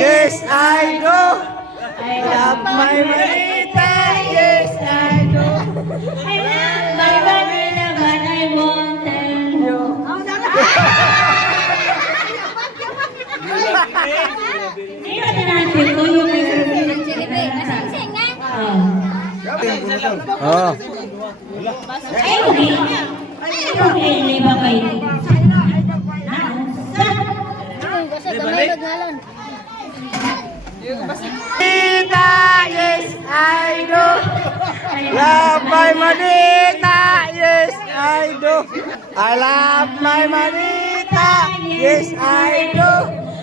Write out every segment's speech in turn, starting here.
Yes, I do. I love my Manita. Yes, I do. I love my Manila, but I won't tell you. Hindi ba tinansin ko yung may Oh. ay, okay. Okay, hindi ba kayo? Manita, yes, I do. Love my Manita, yes, I do. I love my Manita, yes, I do.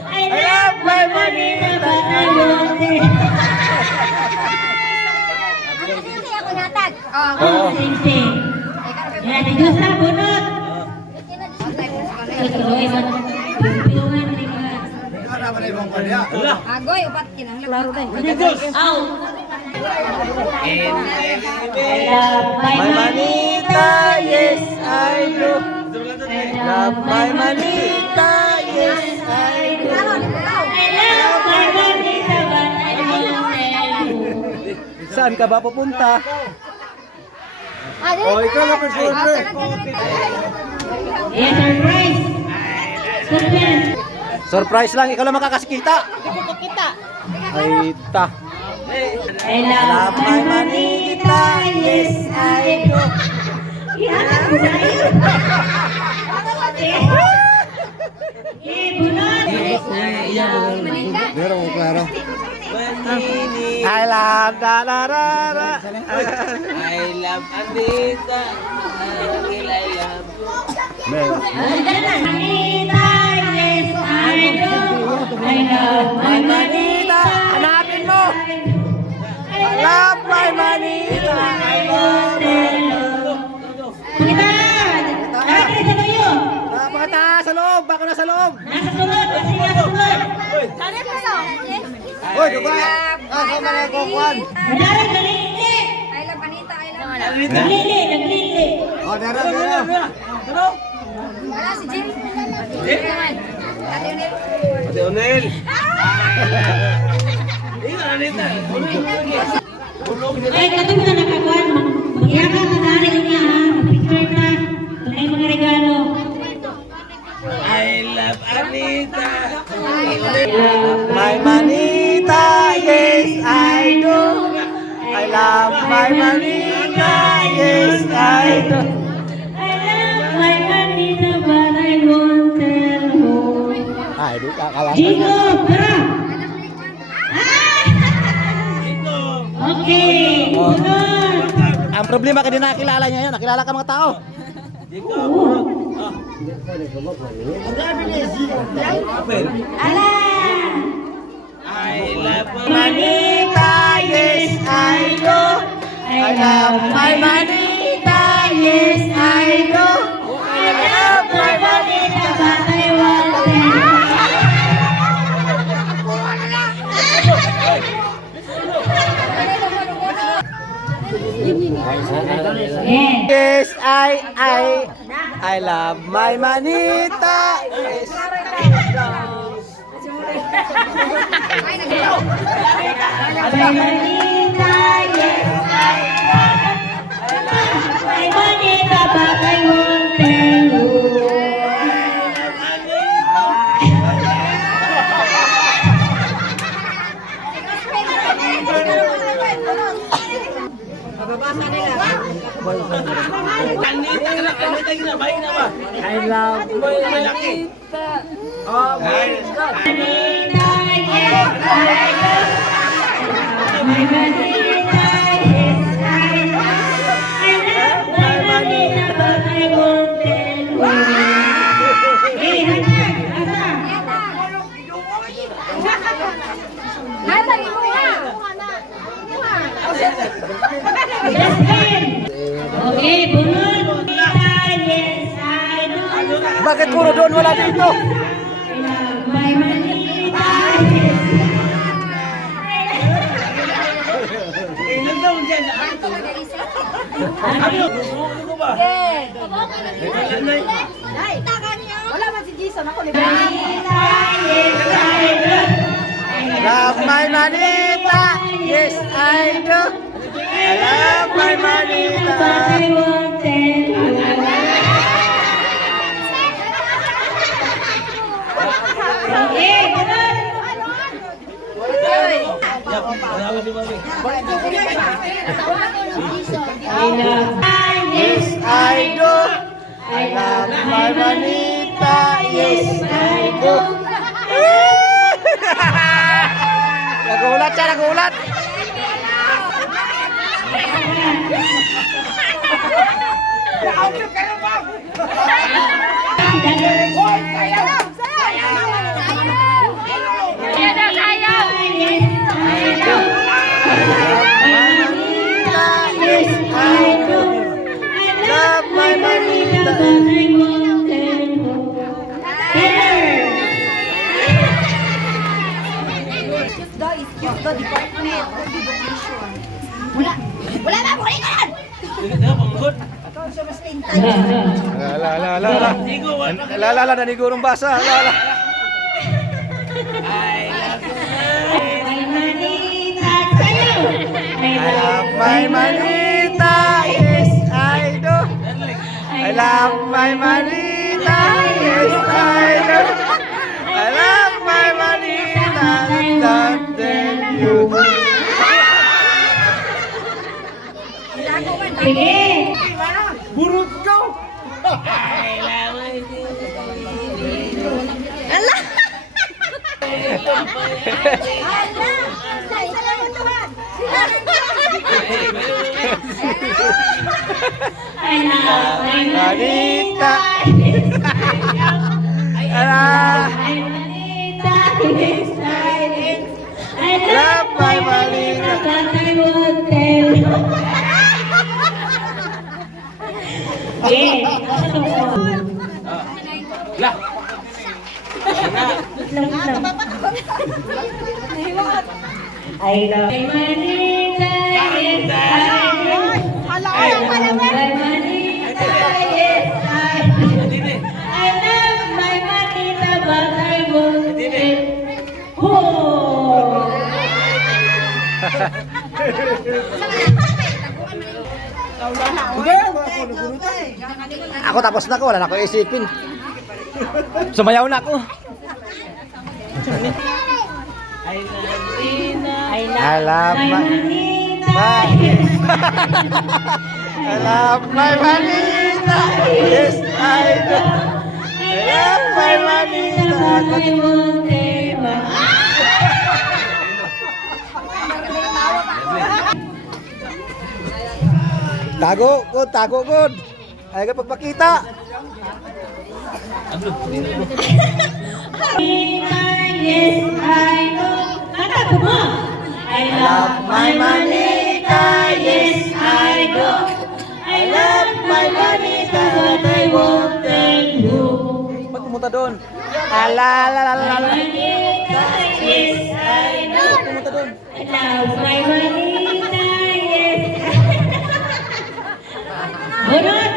I love my Manila, but I won't tell you. Oh, sing-sing. Yan, Diyos na, bunot. Ito, pipilungan rin ka. Agoy, upat kinahanglan. Klaro tayo. Ow! I love My Manita, yes, I do. Love my Manita, yes, I do. I love my Manila, but I won't tell you. Saan ka ba pupunta? Oh, ikaw na personal. Yes, surprise! Surprise! Surprise lang, ikaw lang makakasikita. Ay, ta. I love my Manita, yes, I do. Ihanap ko na yun. Bunot! Meron ko klaro. I love da da da da. I love Anita. I love. Manita, yes, I do. I love my Manita. Hanapin mo. I love my Manita. I love Kita! Nakakita ba yun? Pakita sa loob, bako na sa loob. Nasa sulod, kasi nasa sulod. Hoy, diba? Sama na ko kwan. Madalang galili. I love Anita, I love. Naglili, naglili. Oh, dera. Wala si Jim. Jim naman. Ate Unel. Ate Onel. Ina Anita. Ay, katong na nakakuan. Mag-iyakan na dari niya, ha? Picture na. Tunay mga regalo. I love Anita. My Manita, yes, I do. I love my Manita, yes, I do. I love my Manita, but I won't tell who. Ay, di ka kalang. Jingo, tara! Okay, bunod! Ang problema ka din nakilala niya yan. Nakilala ka mga tao. Ala! I love Manita, yes, I do. I love my Manita, yes, I do. I love my Manita, but I won't tell you. Yes, I love my Manita. Yes. My Manita, yes, I love my Manita, but I won't tell you. Anita ka na. Anita ka na. Bahay na ba? I love my Manita. Manita, yes, I love my Manita, yes, I love my Manita, but I won't tell you. Hey, Hatag, asa? Hatag mo nga. Justin! Okay, bunod. Manita, yes, I love. Bakit puro doon wala dito? My Manita, yes, Ilan daw dyan? Ano? Ano ba? Okay. Wala man si Jason. Ako ni Manita, yes I do. Love my manita, yes I do. I love my manita. But I won't tell you. Okay, ganun. I love Yes I do. I love my manita, yes I do. Nagulat siya, nagulat. Yes, I do. Love my manita. But I won't tell you. Excuse the department of education. Wala. Wala na, bukuli ka lang! Ikaw siya mas tintan. Ala, nanigo ng basa. Ala. I love my manita, yes I do. I love my manita, yes I do. I love my manita, not than you. Sige. Burot ko! I love my Manita. Ala. I love my Manita, but I won't tell you. Okay. Lah. I love my Manita, yes I do. I love my Manita, yes I do. I love my Manita, but I won't tell. Oh. Ako tapos na ko, wala na ako isipin. Sumayaw na ako. I love my Manita, I love my manita, yes I do. I love my manita. but I won't tell. Tago good. Ay ka pagpakita. Yes, I know. Kata ko mo. I love my Manita, yes, I do. I love my Manita, but I won't tell you. Pag pumunta doon. Ala. Manita, yes, I do. Pumunta doon. I love my Manita, yes. Bunot!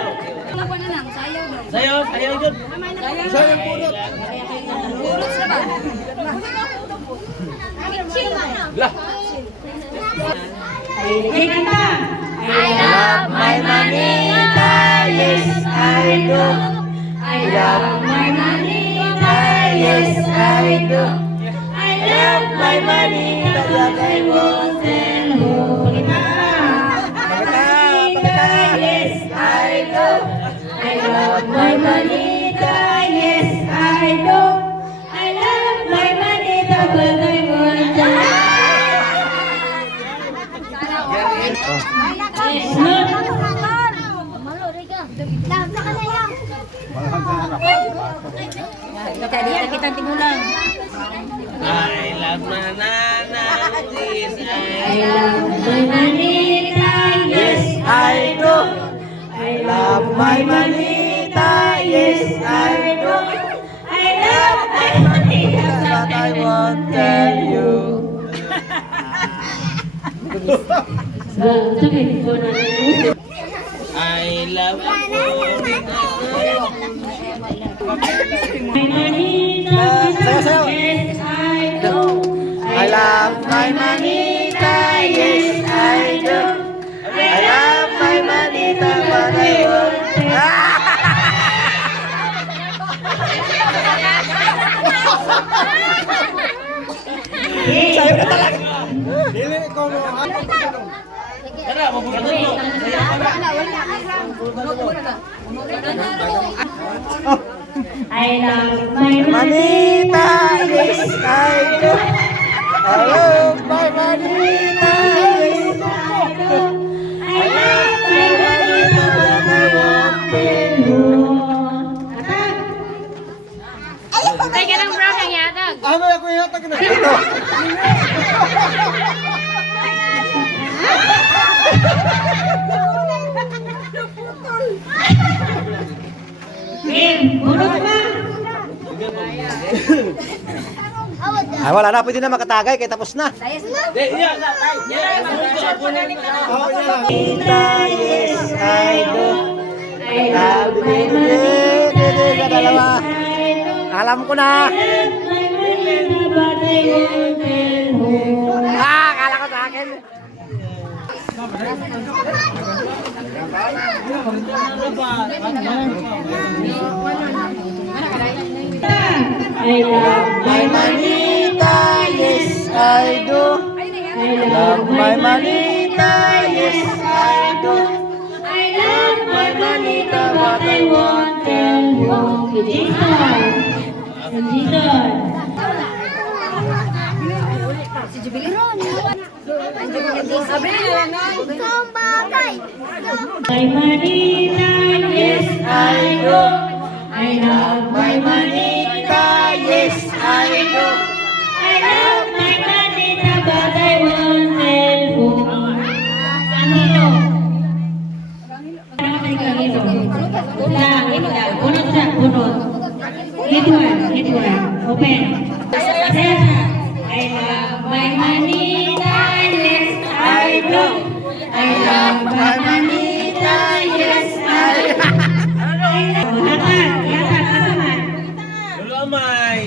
Ako na lang, sayaw daw. Sayaw dyan. Sayang punot. Urus na ba? Chill na. Lah. Sige kanta. I love my manita, yes I do. I love my Manita, yes, I do. I love my Manita, but I won't tell you. Manita, yes, I do. I love my Manita, yes, I do. I love my Manita, but I won't tell you. Yes, ma'am. Kita tigulang. I love na this I love my Manita, yes, I do. I love my manita, yes I do. I love my Manita, But I won't tell you. Sabihin ko na I love ako. My manita, Sayaw, sayaw. yes I do. I love my manita, yes I do. I love my manita, but I won't. Sayo na talaga. Dili ko mo. Tara, mabunutan mo. I love my Manita, yes I do. I love my manita, yes I do. I love my manita, but I won't. Ay, ganang brown ang yatag. Ano ako ihatag na? Ito. bunot na. Ay, wala na. Pwede na makatagay. Kaya tapos na. Di, iya. Manita, yes I do. I love my manita, dalawa. Alam ko na. Kala ko sa akin. I love My manita, yes I do. I love my manita, yes I do. I love my manita, but I won't tell you. Jason. Jason. Si Jubilee. Sabi na lang. My manita, yes I do. I love my manita, Yes, I do. I love my manita, but I won't tell you. Kanino? Kanino? Bunot siya, bunot. Hit one. Open. I love my manita, yes I do. I love my manita, yes I do. Yatak, kasama. Dulo amay.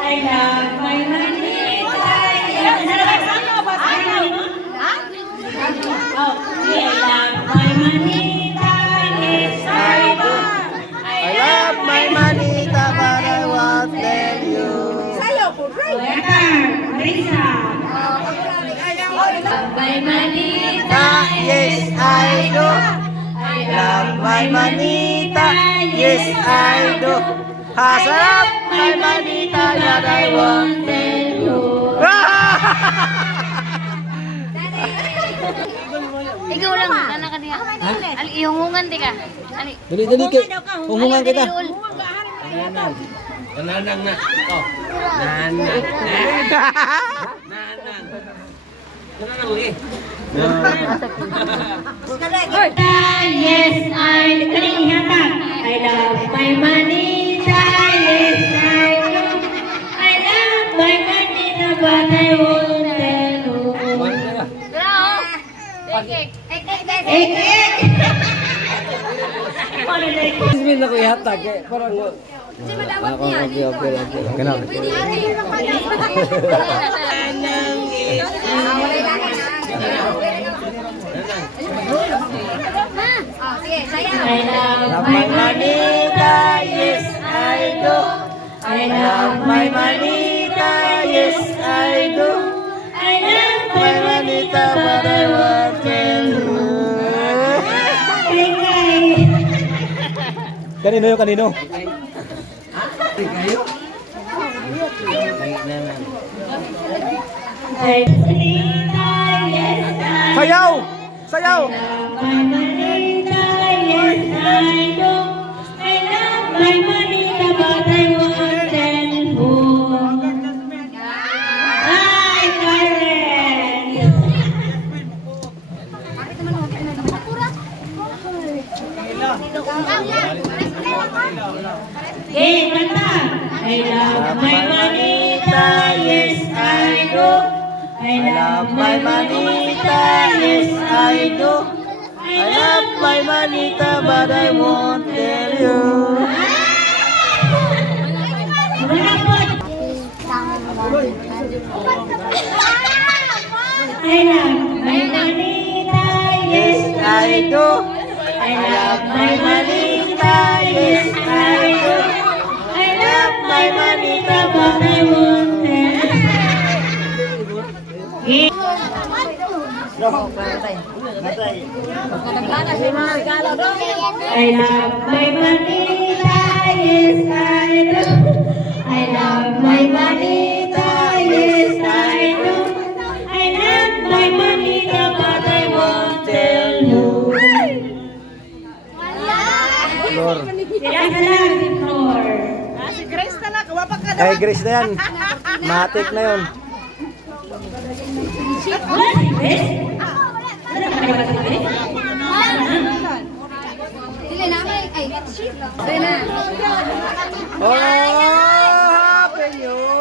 I love my manita, yes I do. Oh, I love my manita, yes I do. I love my manita, but I won't tell you. Yatak, Marisa. My manita, Yes, I do. I love my manita, yes, I do. Hasarap my manita, but I won't tell you. Ikaw lang, nana ka diha. Ali, ihungungan di ka. Ali. Dali, hungungan kita. Nanang na. Oh. Nanang. Nanang. Nanang ulit. Yes, I kaning hatak. I love my manita, yes I do. I love my manita, but I won't tell you. Bravo. Ek. Ek. Ano na ito? Sabihin na ko ihatag eh. Parang... Si madawat niya. Okay na. Pwede ari. Sige, saya. I love My manita, yes, I do. I love my manita, yes, I do. I love My manita, but I won't tell you. Kanino yung kanino? Sayaw! Sayaw! My manita, yes I do. I love my manita, but I won't tell you. Ay, Karen! Okay, kanta! I love my manita, yes I do. I love my manita, yes I do. I love my manita, but I won't tell you. Wala po. I love my manita, yes I do. I love my manita, yes I do. I love my manita, but I won't tell you. I love my manita, yes I do. I love my manita, yes I do. I love my manita, but I won't tell you. Lor. Sila ka lang, Victor. Si Grace na lang, kawapag ka Kay Grace na yan. Matik na yun. Wala si Chris? Wala ka ba si Chris? Dili na ay. Dili na. Oh, happy New